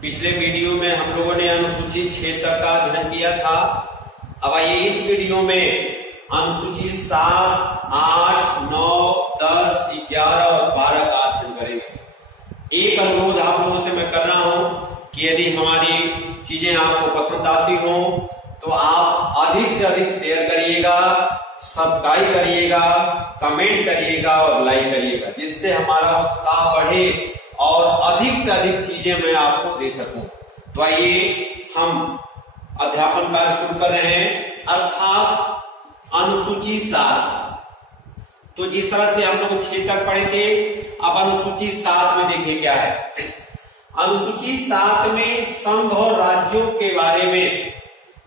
पिछले वीडियो में हम लोगों ने अनुसूची 6 तक का अध्ययन किया था। अब आइए इस वीडियो में अनुसूची 7, 8, 9, 10, 11 और 12 का अध्ययन करेंगे। एक अनुरोध आप लोगों से मैं कर रहा हूं कि यदि हमारी चीजें आपको पसंद आती हो तो आप अधिक से अधिक शेयर करिएगा, सब्सक्राइब करिएगा, कमेंट करिएगा और लाइक करिएगा, जिससे हमारा उत्साह बढ़े और अधिक से अधिक चीजें मैं आपको दे सकूं। तो आइए हम अध्यापन कार्य शुरू कर रहे हैं, अर्थात अनुसूची 7। तो जिस तरह से हम लोग 6 तक पढ़े थे, अब अनुसूची 7 में देखिए क्या है। अनुसूची 7 में संघ और राज्यों के बारे में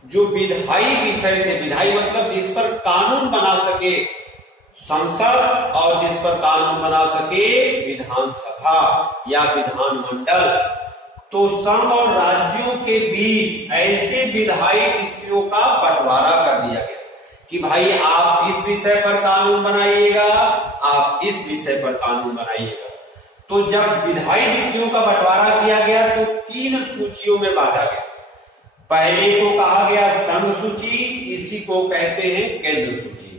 जो विधायी विषय थे, विधायी मतलब जिस पर कानून बना सके संसद और जिस पर कानून बना सके विधानसभा या विधानमंडल, तो संघ और राज्यों के बीच ऐसे विधायी विषयों का बंटवारा कर दिया गया कि भाई आप इस विषय पर कानून बनाइएगा, आप इस विषय पर कानून बनाइएगा। तो जब विधायी विषयों का बंटवारा किया गया तो 3 सूचियों में बांटा गया। पहले को कहा गया संघ सूची, इसी को कहते हैं केंद्र सूची।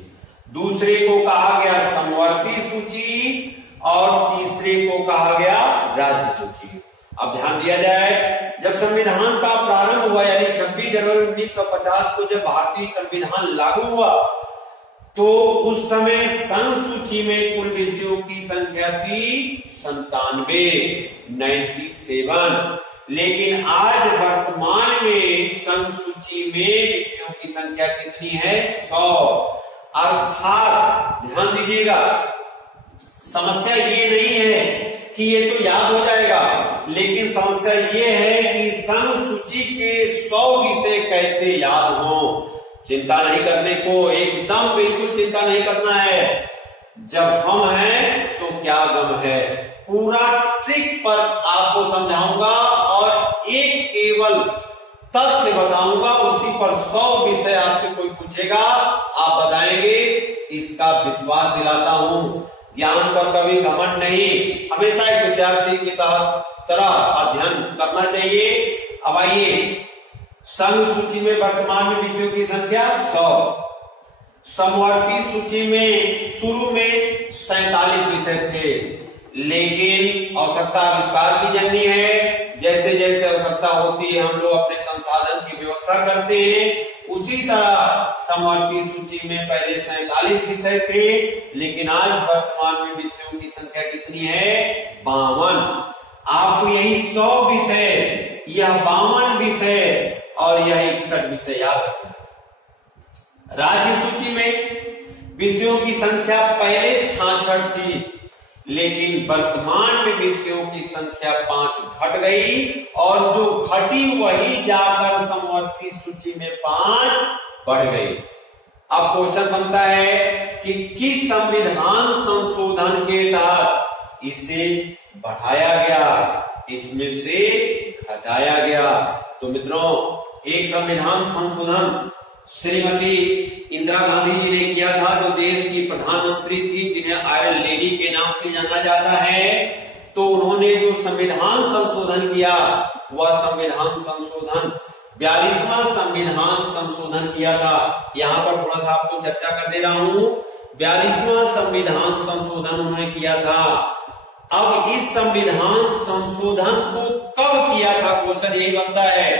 दूसरे को कहा गया समवर्ती सूची और तीसरे को कहा गया राज्य सूची। अब ध्यान दिया जाए, जब संविधान का प्रारंभ हुआ यानी 26 जनवरी 1950 को जब भारतीय संविधान लागू हुआ तो उस समय संघ सूची में कुल विषयों की संख्या थी 97। लेकिन आज वर्तमान में संघ सूची में विषयों की संख्या कितनी है? 100। अर्थात ध्यान दीजिएगा, समस्या ये नहीं है कि ये तो याद हो जाएगा, लेकिन समस्या ये है कि संघ सूची के 100 विषय कैसे याद हो। चिंता नहीं करने को, एकदम बिल्कुल चिंता नहीं करना है। जब हम हैं तो क्या गम है, पूरा ट्रिक पर आपको समझाऊंगा और एक केवल तथ्य बताऊंगा, उसी पर 100 विषय आपसे कोई पूछेगा आप बताएंगे, इसका विश्वास दिलाता हूं। ज्ञान पर कभी घमंड नहीं, हमेशा एक विद्यार्थी की तरह अध्ययन करना चाहिए। अब आइए, संघ सूची में वर्तमान में विषयों की संख्या 100। समवर्ती सूची में शुरू में 47 विषय थे, लेकिन आवश्यकता आविष्कार की जननी है। जैसे जैसे आवश्यकता होती है हम लोग अपने संसाधन की व्यवस्था करते हैं। उसी तरह समवर्ती सूची में पहले 47 विषय थे, लेकिन आज वर्तमान में विषयों की संख्या कितनी है? 52। आपको यही 100 विषय, यह 52 विषय और यह 61 विषय याद रखना है। राज्य सूची में विषयों की संख्या पहले 66 थी, लेकिन वर्तमान में विषयों की संख्या 5 घट गई और जो घटी वही जाकर समवर्ती सूची में 5 बढ़ गई। अब क्वेश्चन बनता है कि किस संविधान संशोधन के तहत इसे बढ़ाया गया, इसमें से घटाया गया। तो मित्रों, एक संविधान संशोधन श्रीमती इंदिरा गांधी जी ने किया था, जो देश की प्रधानमंत्री थी, जिन्हें आयरन लेडी के नाम से जाना जाता है। तो उन्होंने जो संविधान संशोधन किया वह संविधान संशोधन 42वां संविधान संशोधन किया था। यहाँ पर थोड़ा सा आपको चर्चा कर दे रहा हूं। 42वां संविधान संशोधन उन्होंने किया था। अब इस संविधान संशोधन को कब किया था, क्वेश्चन यही बनता है।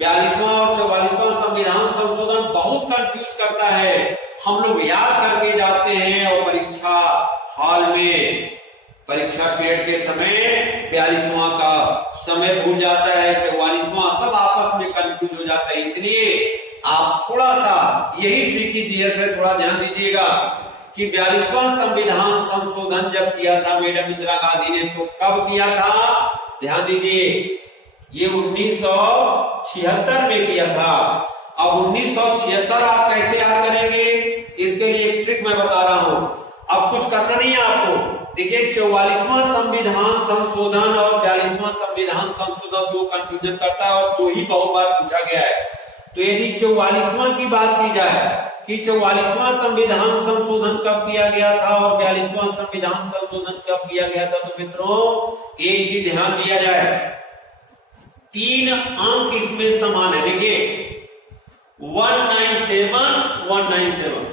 42वां और 44वां संविधान संशोधन बहुत कंफ्यूज करता है। हम लोग याद करके जाते हैं और परीक्षा हॉल में परीक्षा पीरियड के समय 42वां का समय भूल जाता है, 44वां, सब आपस में कंफ्यूज हो जाता है। इसलिए आप थोड़ा सा यही ट्रिकी जीएस है, थोड़ा ध्यान दीजिएगा कि 42वां संविधान संशोधन जब किया था मैडम इंदिरा गांधी ने, तो कब किया था? ध्यान दीजिए, ये 1976 में किया था। अब 1976 आप कैसे याद करेंगे, इसके लिए एक ट्रिक मैं बता रहा हूं। अब कुछ करना नहीं है आपको। देखिए, 44वां संविधान संशोधन और 42वां संविधान संशोधन दो कंफ्यूजन करता है और दो ही बहुत बार पूछा गया है। तो यदि 44वां की बात की जाए कि 44वां संविधान संशोधन कब किया गया था और 42वां संविधान संशोधन कब किया गया था, तो मित्रों एक चीज ध्यान दिया जाए, 3 अंक इसमें समान है। देखिए 197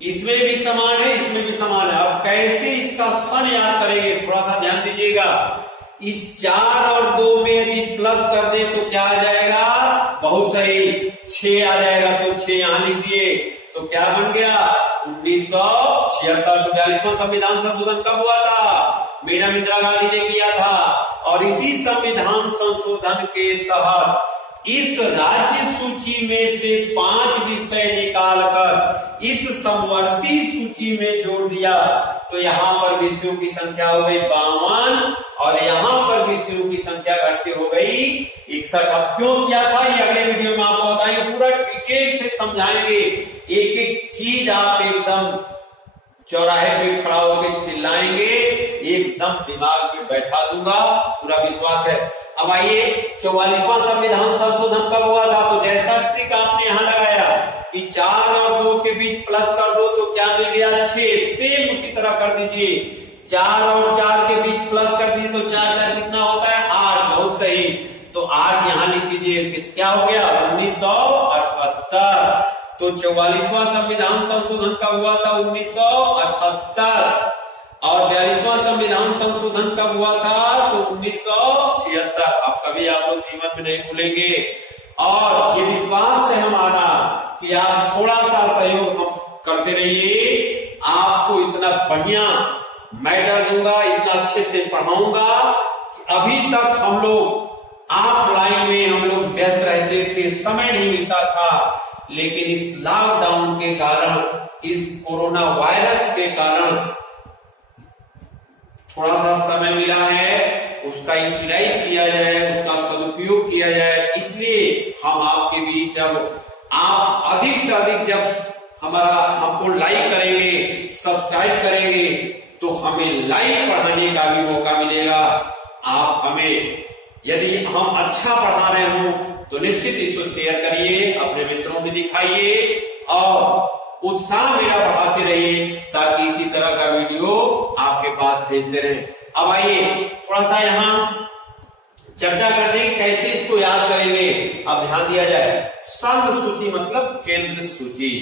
इसमें भी समान है, इसमें भी समान है। अब कैसे इसका सन याद करेंगे, थोड़ा सा ध्यान दीजिएगा। इस 4 और 2 में यदि प्लस कर दे तो क्या आ जाएगा, बहुत सही 6 आ जाएगा। तो 6 यहां लिख दिए तो क्या बन गया 1976। 42वां संविधान संशोधन कब हुआ था, मैडम इंदिरा गांधी ने किया था। और इसी संविधान संशोधन के तहत इस राज्य सूची में से 5 विषय निकालकर इस समवर्ती सूची में जोड़ दिया तो यहाँ पर विषयों की संख्या हो गई 52 और यहाँ पर विषयों की संख्या घट के हो गई 61। अब क्यों किया था ये अगले वीडियो में आपको बताएंगे, पूरा डिटेल से समझाएंगे। एक एक चीज आप एकदम चौराहे पे खड़ा होकर चिल्लाएंगे, एकदम दिमाग में बैठा दूंगा, पूरा विश्वास है। अब आइए 44वां संविधान संशोधन कब हुआ था, तो जैसा ट्रिक आपने यहां लगाया कि 4 और 2 के बीच प्लस कर दो तो क्या मिल गया 6, सेम उसी तरह कर दीजिए। 4 और 4 के बीच प्लस कर दीजिए तो 4 4 कितना होता है 8, बहुत सही। तो 8 यहां लिख दीजिए, क्या हो गया 1978। तो 44वां संविधान संशोधन कब हुआ था 1978 और 42वां संविधान संशोधन कब हुआ था तो 1976। अब कभी आप लोग जीवन में नहीं भूलेंगे और ये विश्वास है हमारा कि आप थोड़ा सा सहयोग हम करते रहिए, आपको इतना बढ़िया मैटर दूंगा, इतना अच्छे से पढ़ाऊंगा। अभी तक हम लोग ऑफलाइन में हम लोग व्यस्त रहते थे, समय नहीं मिलता था, लेकिन इस लॉकडाउन के कारण, इस कोरोना वायरस के कारण थोड़ा सा समय मिला है, उसका यूटिलाइज किया जाए, उसका सदुपयोग किया जाए। इसलिए हम आपके बीच अब आप अधिक से अधिक जब हमको लाइक करेंगे, सब्सक्राइब करेंगे तो हमें लाइव पढ़ाने का भी मौका मिलेगा। आप हमें यदि हम अच्छा पढ़ा रहे हो तो निश्चित इसको शेयर करिए, अपने मित्रों में दिखाइए और उत्साह मेरा बढ़ाते रहिए ताकि इसी तरह का वीडियो आपके पास भेजते रहे। अब आइए थोड़ा सा यहाँ चर्चा कर दें कैसे इसको याद करेंगे। अब ध्यान दिया जाए, संघ सूची मतलब केंद्र सूची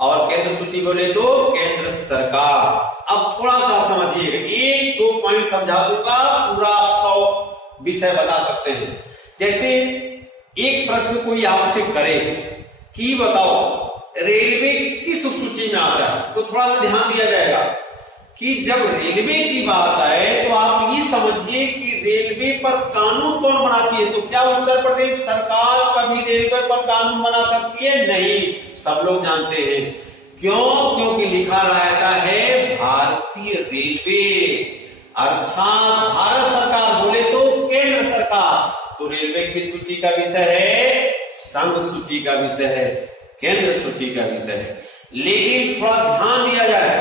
और केंद्र सूची बोले तो केंद्र सरकार। अब थोड़ा सा समझिएगा, 1-2 पॉइंट समझा दूंगा, पूरा 100 विषय बता सकते हैं। जैसे एक प्रश्न कोई आपसे करे कि बताओ रेलवे किस सूची में आता है, तो थोड़ा सा ध्यान दिया जाएगा कि जब रेलवे की बात आए तो आप ये समझिए कि रेलवे पर कानून कौन बनाती है। तो क्या उत्तर प्रदेश सरकार कभी रेलवे पर कानून बना सकती है? नहीं, सब लोग जानते हैं। क्यों? क्योंकि लिखा रहता है भारतीय रेलवे, अर्थात भारत सरकार बोले तो केंद्र सरकार। तो रेलवे की सूची का विषय है, संघ सूची का विषय है, केंद्र सूची का विषय है। लेकिन थोड़ा ध्यान दिया जाए,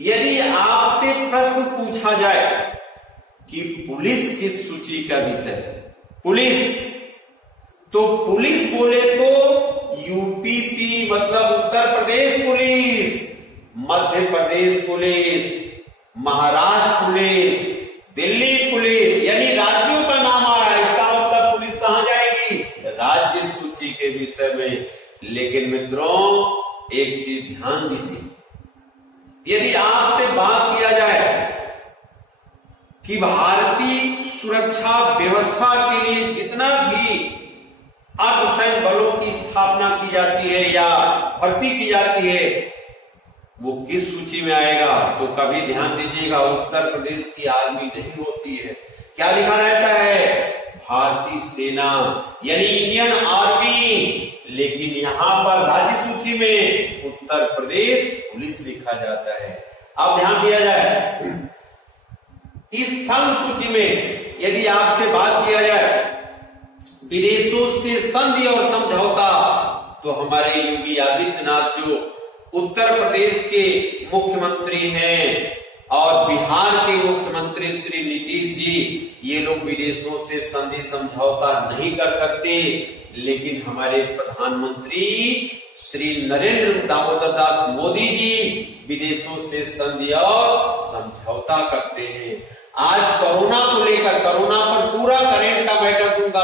यदि आपसे प्रश्न पूछा जाए कि पुलिस किस सूची का विषय है, पुलिस, तो पुलिस बोले तो यूपीपी मतलब Uttar Pradesh police, Madhya Pradesh police, Maharashtra police, Delhi police, यानी राज्यों का नाम आ रहा है, इसका मतलब पुलिस कहां जाएगी? राज्य सूची के विषय में। लेकिन मित्रों एक चीज ध्यान दीजिए, यदि आपसे बात किया जाए कि भारतीय सुरक्षा व्यवस्था के लिए जितना भी अर्धसैनिक बलों की स्थापना की जाती है या भर्ती की जाती है वो किस सूची में आएगा, तो कभी ध्यान दीजिएगा उत्तर प्रदेश की आर्मी नहीं होती है। क्या लिखा रहता है? भारतीय सेना यानी इंडियन आर्मी। लेकिन यहां पर राज्य सूची में उत्तर प्रदेश पुलिस लिखा जाता है। अब ध्यान दिया जाए, इस संघ सूची में यदि आपसे बात किया जाए विदेशों से संधि और समझौता, तो हमारे योगी आदित्यनाथ जो उत्तर प्रदेश के मुख्यमंत्री हैं और बिहार के मुख्यमंत्री श्री नीतीश जी, ये लोग विदेशों से संधि समझौता नहीं कर सकते। लेकिन हमारे प्रधानमंत्री श्री नरेंद्र दामोदर दास मोदी जी विदेशों से संधि और समझौता करते हैं। आज कोरोना को लेकर, कोरोना पर पूरा करेंट का मैटर दूंगा,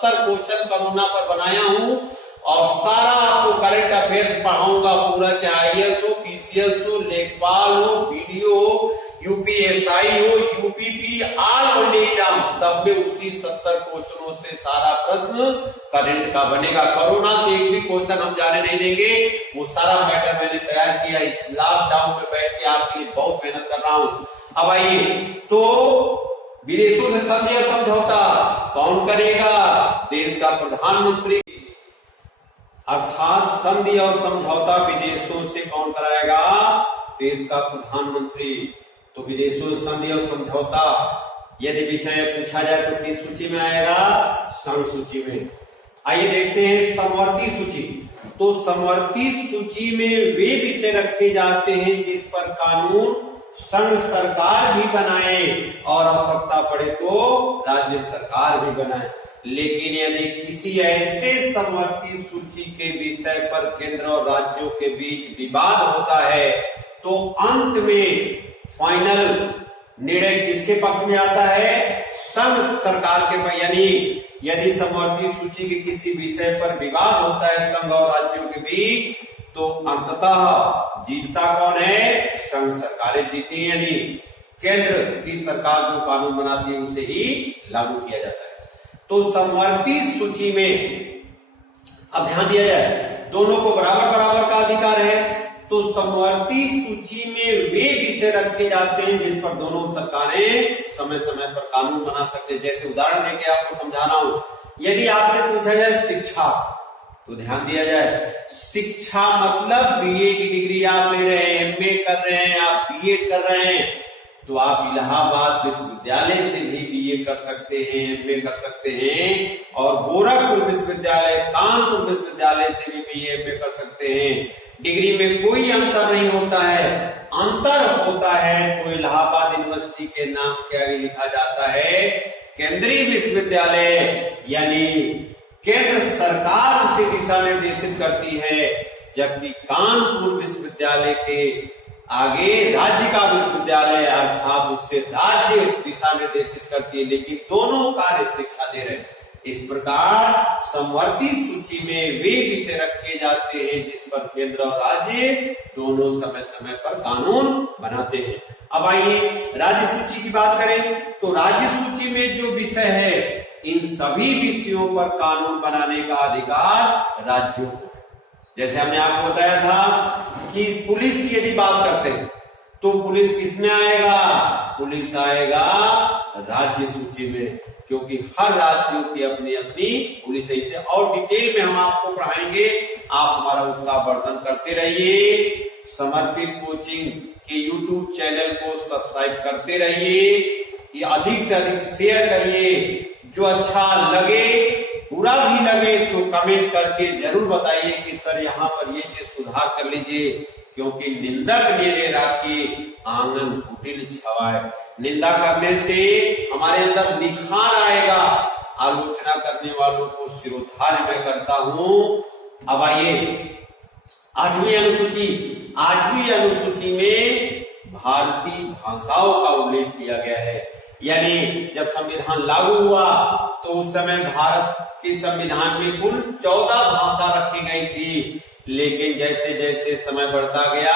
70 क्वेश्चन कोरोना पर बनाया हूं और सारा आपको करंट अफेयर्स पढ़ाऊंगा पूरा, चाहे IAS हो, PCS हो, लेखपाल हो, BDO हो, UPSI हो, UPP, ऑल वनडे एग्जाम, सब में उसी 70 क्वेश्चनों से सारा प्रश्न करंट का बनेगा। कोरोना से एक भी क्वेश्चन हम जाने नहीं देंगे, वो सारा पैटर्न मैंने तैयार किया। इस लॉकडाउन में बैठ के आपके लिए बहुत मेहनत कर रहा हूं। अब आइए, तो विदेशों से संधि और समझौता कौन करेगा? देश का प्रधानमंत्री, अर्थात संधि और समझौता विदेशों से कौन कराएगा? देश का प्रधानमंत्री। तो विदेशों से संधि और समझौता यदि विषय पूछा जाए तो किस सूची में आएगा? संघ सूची में। आइए देखते हैं समवर्ती सूची। तो समवर्ती सूची में वे विषय रखे जाते हैं जिस पर कानून संघ सरकार भी बनाए और आवश्यकता पड़े तो राज्य सरकार भी बनाए। लेकिन यदि किसी ऐसे समवर्ती सूची के विषय पर केंद्र और राज्यों के बीच विवाद होता है तो अंत में फाइनल निर्णय किसके पक्ष में आता है? संघ सरकार के। यानी यदि समवर्ती सूची के किसी विषय पर विवाद होता है संघ और राज्यों के बीच तो अंततः जीतता कौन है? संघ सरकारें जीती, यानी केंद्र की सरकार जो कानून बनाती है उसे ही लागू किया जाता है। तो समवर्ती सूची में अब ध्यान दिया जाए, दोनों को बराबर बराबर का अधिकार है। तो समवर्ती सूची में वे विषय रखे जाते हैं जिस पर दोनों सरकारें समय समय पर कानून बना सकते हैं। जैसे उदाहरण देके आपको समझा रहा हूं, यदि आपसे पूछा जाए शिक्षा, तो ध्यान दिया जाए, शिक्षा मतलब BA की डिग्री आप ले रहे हैं, MA कर रहे हैं, आप B.Ed कर रहे हैं, तो आप इलाहाबाद विश्वविद्यालय से भी BA कर सकते हैं, MA कर सकते हैं, और गोरखपुर विश्वविद्यालय, कानपुर विश्वविद्यालय से भी BA MA कर सकते हैं। डिग्री में कोई अंतर नहीं होता है। अंतर होता है तो इलाहाबाद यूनिवर्सिटी के नाम के आगे लिखा जाता है केंद्रीय विश्वविद्यालय, यानी केंद्र सरकार उसे दिशा निर्देशित करती है, जबकि कानपुर विश्वविद्यालय के आगे राज्य का विश्वविद्यालय अर्थात उससे राज्य दिशा निर्देशित करती है, लेकिन दोनों कार्य शिक्षा दे रहे हैं। इस प्रकार समवर्ती सूची में वे विषय रखे जाते हैं जिस पर केंद्र और राज्य दोनों समय समय पर कानून बनाते हैं। अब आइए राज्य सूची की बात करें, तो राज्य सूची में जो विषय है इन सभी विषयों पर कानून बनाने का अधिकार राज्यों को है। जैसे हमने आपको बताया था कि पुलिस की यदि बात करते हैं तो पुलिस किसमें आएगा? पुलिस आएगा राज्य सूची में, क्योंकि हर राज्यों की अपनी अपनी पुलिस है। इसे और डिटेल में हम आपको पढ़ाएंगे। आप हमारा उत्साहवर्धन करते रहिए, समर्पित कोचिंग के YouTube चैनल को सब्सक्राइब करते रहिए, ये अधिक से अधिक शेयर करिए। जो अच्छा लगे, बुरा भी लगे तो कमेंट करके जरूर बताइए कि सर यहाँ पर ये चीज सुधार कर लीजिए, क्योंकि निंदक नेरे राखी आंगन कुटिल छवाए। निंदा करने से हमारे अंदर निखार आएगा, आलोचना करने वालों को शिरोधार्य मैं करता हूं। अब आइए 8वीं अनुसूची। 8वीं अनुसूची में भारतीय भाषाओं का उल्लेख किया गया है, यानी जब संविधान लागू हुआ तो उस समय भारत के संविधान में कुल 14 भाषा रखी गई थी, लेकिन जैसे जैसे समय बढ़ता गया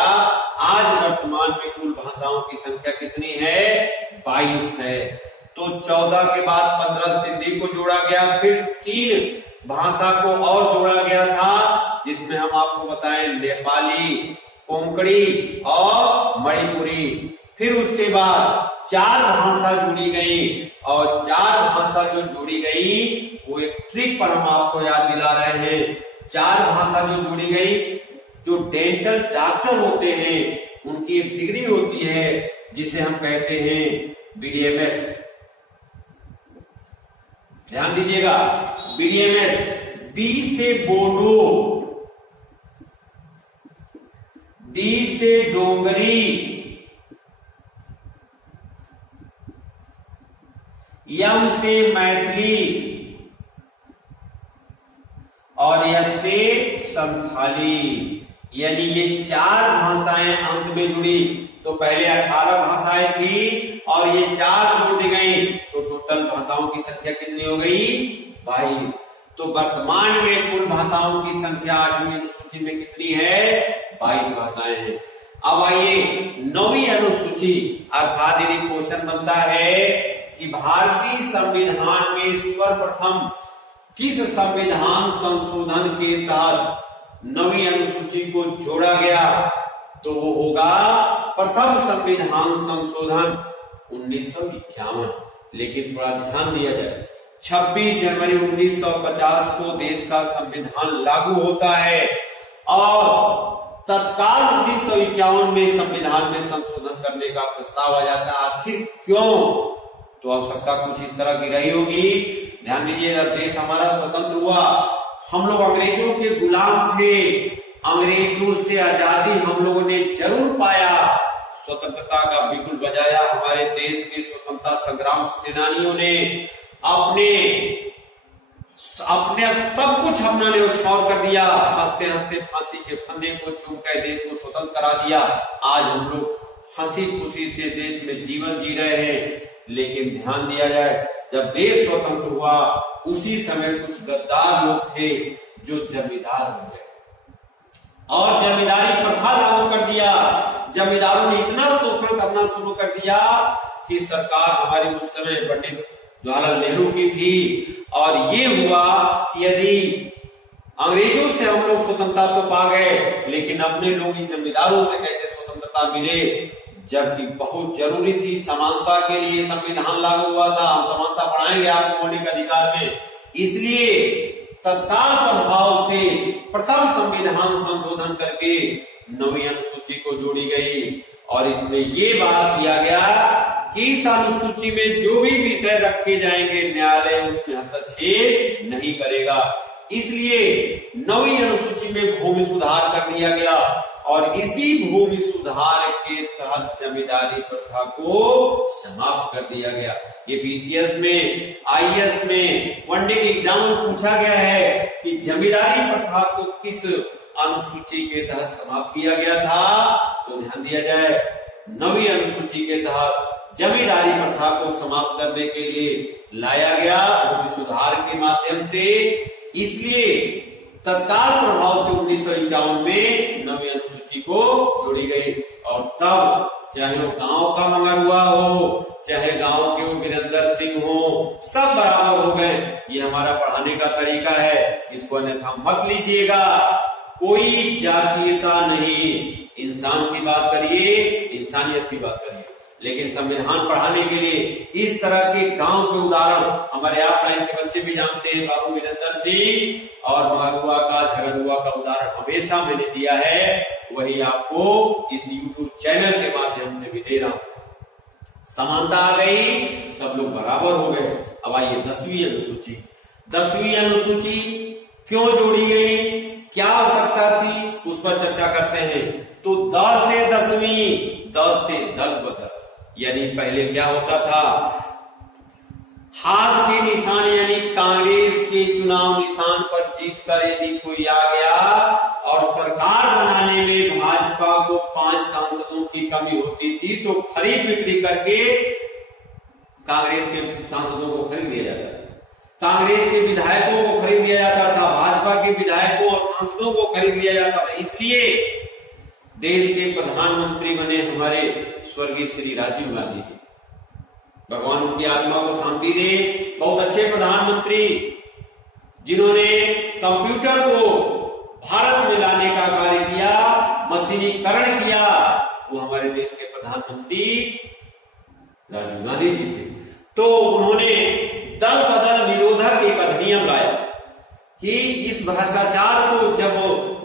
आज वर्तमान में कुल भाषाओं की संख्या कितनी है? 22 है। तो 14 के बाद 15 सिंधी को जोड़ा गया, फिर 3 भाषा को और जोड़ा गया था, जिसमें हम आपको बताएं नेपाली, कोंकणी और मणिपुरी। फिर उसके बाद 4 भाषा जुड़ी गई, और 4 भाषा जो जुड़ी गई वो एक ट्रिक पर हम आपको याद दिला रहे हैं। 4 भाषा जो जुड़ी गई, जो डेंटल डॉक्टर होते हैं उनकी एक डिग्री होती है जिसे हम कहते हैं BDMS। ध्यान दीजिएगा, BDMS, B से बोडो, D से डोंगरी, M से मैथिली और S से संथाली। यानी ये 4 भाषाएं अंत में जुड़ी। तो पहले 18 भाषाएं थी और ये 4 जोड़ दी गई, तो टोटल भाषाओं की संख्या कितनी हो गई? 22। तो वर्तमान में कुल भाषाओं की संख्या 8वीं अनुसूची में कितनी है? 22 भाषाएं हैं। अब आइए 9वीं अनुसूची, अर्थात यदि क्वेश्चन बनता है कि भारतीय संविधान में सर्वप्रथम किस संविधान संशोधन के तहत 9वीं अनुसूची को जोड़ा गया, तो वो होगा प्रथम संविधान संशोधन 1951। लेकिन थोड़ा ध्यान दिया जाए, 26 जनवरी 1950 को देश का संविधान लागू होता है और तत्काल 1951 में संविधान में संशोधन करने का प्रस्ताव आ जाता है। आखिर क्यों? तो आवश्यकता कुछ इस तरह की रही होगी। ध्यान दीजिए, जब देश हमारा स्वतंत्र हुआ, हम लोग अंग्रेजों के गुलाम थे, अंग्रेजों से आजादी हम लोगों ने जरूर पाया, स्वतंत्रता का बिगुल बजाया। हमारे देश के स्वतंत्रता संग्राम सेनानियों ने अपने सब कुछ अपना न्यौछावर कर दिया, हंसते हंसते फांसी के फंदे को चूम कर देश को स्वतंत्र करा दिया। आज हम लोग हंसी खुशी से देश में जीवन जी रहे हैं। लेकिन ध्यान दिया जाए, जब देश स्वतंत्र हुआ उसी समय कुछ गद्दार लोग थे जो जमींदार बन गए और जमींदारी प्रथा लागू कर दिया। जमींदारों ने इतना शोषण करना शुरू कर दिया कि सरकार हमारी उस समय पंडित जवाहरलाल नेहरू की थी और ये हुआ कि यदि अंग्रेजों से हम लोग स्वतंत्रता तो पा गए, लेकिन अपने लोग इन जमींदारों से कैसे स्वतंत्रता मिले, जबकि बहुत जरूरी थी। समानता के लिए संविधान लागू हुआ था। हम समानता पढ़ाएंगे आपको मौलिक अधिकार में। इसलिए तत्काल प्रभाव से प्रथम संविधान संशोधन करके 9वीं अनुसूची को जोड़ी गई और इसमें ये बात किया गया कि इस अनुसूची में जो भी विषय रखे जाएंगे न्यायालय उसमें हस्तक्षेप नहीं करेगा। इसलिए 9वीं अनुसूची में भूमि सुधार कर दिया गया और इसी भूमि सुधार के तहत जमींदारी प्रथा को समाप्त कर दिया गया। ये बीसीएस में, आईएएस में, वनडे के एग्जाम में पूछा गया है कि जमींदारी प्रथा को किस अनुसूची के तहत समाप्त किया गया था। तो ध्यान दिया जाए, 9वीं अनुसूची के तहत जमींदारी प्रथा को समाप्त करने के लिए लाया गया भूमि सुधार के माध्यम से। इसलिए तत्काल प्रभाव से 1951 में 9वीं अनुसूची को जोड़ी गई और तब चाहे वो गांव का मंगरुआ हो, चाहे गांव के वो वीरेंद्र सिंह हो, सब बराबर हो गए। ये हमारा पढ़ाने का तरीका है, इसको अन्यथा मत लीजिएगा। कोई जातीयता नहीं, इंसान की बात करिए, इंसानियत की बात करिए। लेकिन संविधान पढ़ाने के लिए इस तरह के गांव के उदाहरण हमारे आप लाइन के बच्चे भी जानते हैं। बाबू वीरेंद्र सिंह और मगरुआ का, झगड़ुआ का उदाहरण हमेशा मैंने दिया है, वही आपको इस YouTube चैनल के माध्यम से भी दे रहा हूं। समानता आ गई, सब लोग बराबर हो गए। अब आइए 10वीं अनुसूची। 10वीं अनुसूची क्यों जोड़ी गई, क्या आवश्यकता थी, उस पर चर्चा करते हैं। तो 10 से 10वीं, 10 से दल बदल, यानी पहले क्या होता था, हाथ के निशान यानी कांग्रेस के चुनाव निशान पर जीतकर यदि कोई आ गया और सरकार बनाने में भाजपा को 5 सांसदों की कमी होती थी तो खरीद बिक्री करके कांग्रेस के सांसदों को खरीद लिया जाता था, कांग्रेस के विधायकों को खरीद लिया जाता था, भाजपा के विधायकों और सांसदों को खरीद लिया जाता था। इसलिए देश के प्रधानमंत्री बने हमारे स्वर्गीय श्री राजीव गांधी जी, भगवान उनकी आत्मा को शांति दे। बहुत अच्छे प्रधानमंत्री जिन्होंने कंप्यूटर को भारत में लाने का कार्य किया, मशीनीकरण किया, वो हमारे देश के प्रधानमंत्री राजीव गांधी जी थे। तो उन्होंने दल बदल निरोधक एक अधिनियम लाया कि इस भ्रष्टाचार को, जब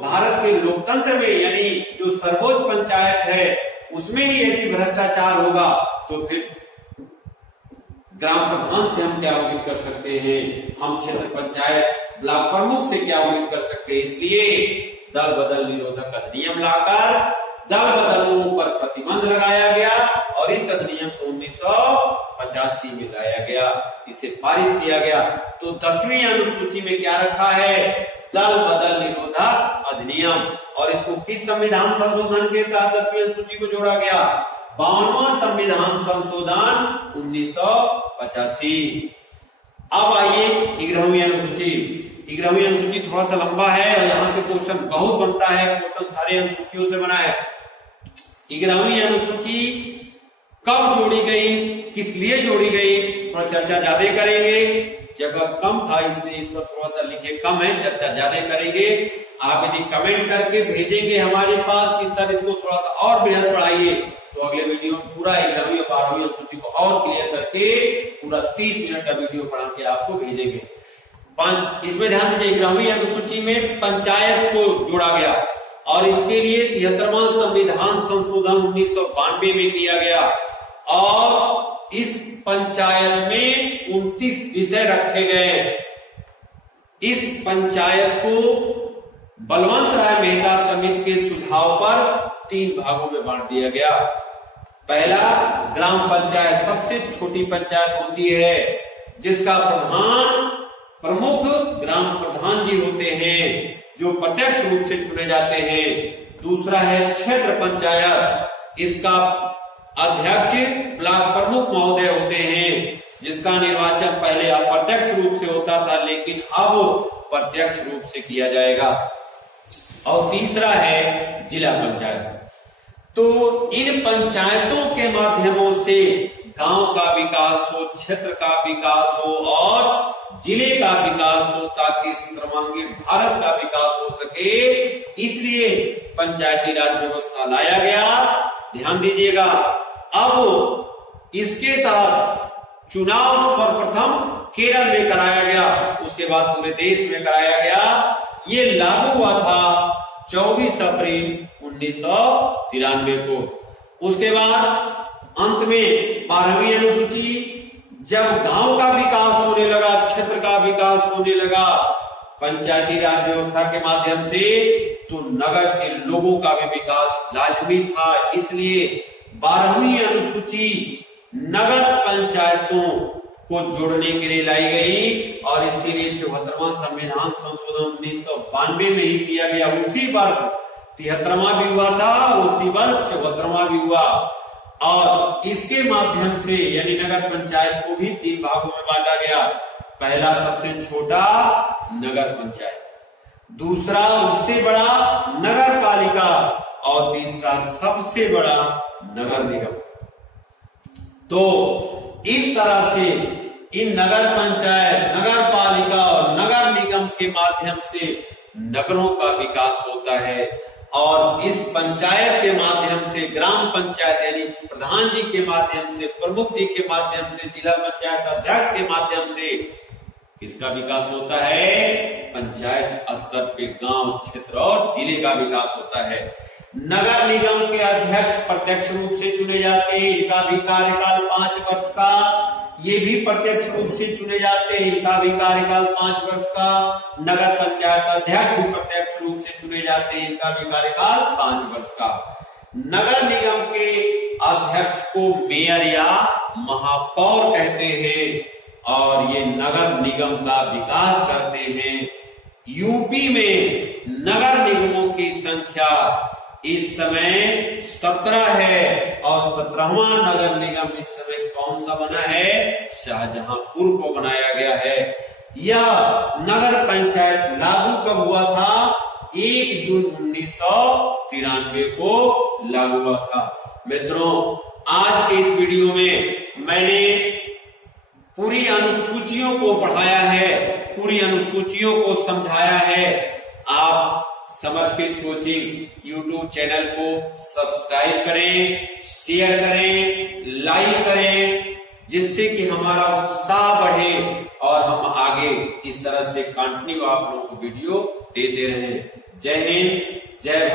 भारत के लोकतंत्र में यानी जो सर्वोच्च पंचायत है उसमें यदि भ्रष्टाचार होगा तो फिर ग्राम प्रधान से हम क्या उम्मीद कर सकते हैं, हम क्षेत्र पंचायत ब्लॉक प्रमुख से क्या उम्मीद कर सकते हैं। इसलिए दल बदल निरोधक अधिनियम लाकर दल बदलों पर प्रतिबंध लगाया गया और इस अधिनियम को 1985 में लाया गया, इसे पारित किया गया। तो 10वीं अनुसूची में क्या रखा है, दल बदल निरोधक अधिनियम, और इसको किस संविधान संशोधन के तहत 10वीं अनुसूची को जोड़ा गया, 52वां संविधान संशोधन 1985। अब आइए 11वीं अनुसूची। 11वीं अनुसूची थोड़ा सा लंबा है और यहाँ से क्वेश्चन बहुत बनता है, क्वेश्चन सारे अनुसूचियों से बना है। 11वीं अनुसूची कब जोड़ी गई, किस लिए जोड़ी गई, थोड़ा चर्चा ज्यादा करेंगे। जगह कम था इसलिए इस पर थोड़ा सा लिखे कम है, चर्चा ज्यादा करेंगे। आप यदि कमेंट करके भेजेंगे हमारे पास कि सर इसको थोड़ा सा और बेहतर पढ़ाइए, तो अगले वीडियो में पूरा 11वीं और 12वीं अनुसूची को और क्लियर करके पूरा 30 मिनट का वीडियो बना के आपको भेजेंगे। इसमें ध्यान दीजिए 11वीं अनुसूची में पंचायत को जोड़ा गया और इसके लिए 73वां संविधान संशोधन 1992 में किया गया और इस पंचायत में 29 विषय रखे गए। इस पंचायत को बलवंत राय मेहता समिति के सुझाव पर 3 भागों में बांट दिया गया। पहला, ग्राम पंचायत सबसे छोटी पंचायत होती है जिसका प्रमुख ग्राम प्रधान जी होते हैं जो प्रत्यक्ष रूप से चुने जाते हैं। दूसरा है क्षेत्र पंचायत, इसका अध्यक्ष ब्लॉक प्रमुख महोदय होते हैं जिसका निर्वाचन पहले अप्रत्यक्ष रूप से होता था लेकिन अब प्रत्यक्ष रूप से किया जाएगा। और तीसरा है जिला पंचायत। तो इन पंचायतों के माध्यमों से गांव का विकास हो, क्षेत्र का विकास हो और जिले का विकास हो ताकि सर्वांगीण भारत का विकास हो सके, इसलिए पंचायती राज व्यवस्था लाया गया। ध्यान दीजिएगा, अब इसके तहत चुनाव सर्वप्रथम केरल में कराया गया, उसके बाद पूरे देश में कराया गया। ये लागू हुआ था 24 अप्रैल 1993 को। उसके बाद अंत में 12वीं अनुसूची, जब गांव का विकास होने लगा, क्षेत्र का विकास होने लगा पंचायती राज व्यवस्था के माध्यम से, तो नगर के लोगों का भी विकास लाजमी था। इसलिए 12वीं अनुसूची नगर पंचायतों को जोड़ने के लिए लाई गई और इसके लिए 74वां संविधान संशोधन 1992 में ही किया गया। उसी वर्ष 73वां भी हुआ था, उसी वर्ष 74वां भी हुआ और इसके माध्यम से यानी नगर पंचायत को भी 3 भागों में बांटा गया। पहला सबसे छोटा नगर पंचायत, दूसरा उससे बड़ा नगर पालिका और तीसरा सबसे बड़ा नगर निगम। तो इस तरह से इन नगर पंचायत, नगर पालिका और नगर निगम के माध्यम से नगरों का विकास होता है और इस पंचायत के माध्यम से ग्राम पंचायत यानी प्रधान जी के माध्यम से, प्रमुख जी के माध्यम से, जिला पंचायत अध्यक्ष के माध्यम से किसका विकास होता है? पंचायत स्तर पे गांव, क्षेत्र और जिले का विकास होता है। नगर निगम के अध्यक्ष प्रत्यक्ष रूप से चुने जाते हैं, इनका भी कार्यकाल 5 वर्ष का। ये भी प्रत्यक्ष रूप से चुने जाते हैं, इनका भी कार्यकाल 5 वर्ष का। नगर पंचायत अध्यक्ष भी प्रत्यक्ष रूप से चुने जाते हैं, इनका भी कार्यकाल 5 वर्ष का। नगर निगम के अध्यक्ष को मेयर या महापौर कहते हैं और ये नगर निगम का विकास करते हैं। यूपी में नगर निगमों की संख्या इस समय 17 है और 17वां नगर निगम इस समय कौन सा बना है? शाहजहांपुर को बनाया गया है। यह नगर पंचायत लागू कब हुआ था? 1 जून 1993 को लागू हुआ था। मित्रों, आज के इस वीडियो में मैंने पूरी अनुसूचियों को पढ़ाया है, पूरी अनुसूचियों को समझाया है। आप समर्पित कोचिंग यूट्यूब चैनल को सब्सक्राइब करें, शेयर करें, लाइक करें, जिससे कि हमारा उत्साह बढ़े और हम आगे इस तरह से कंटिन्यू आप लोगों को वीडियो देते रहें। जय हिंद, जय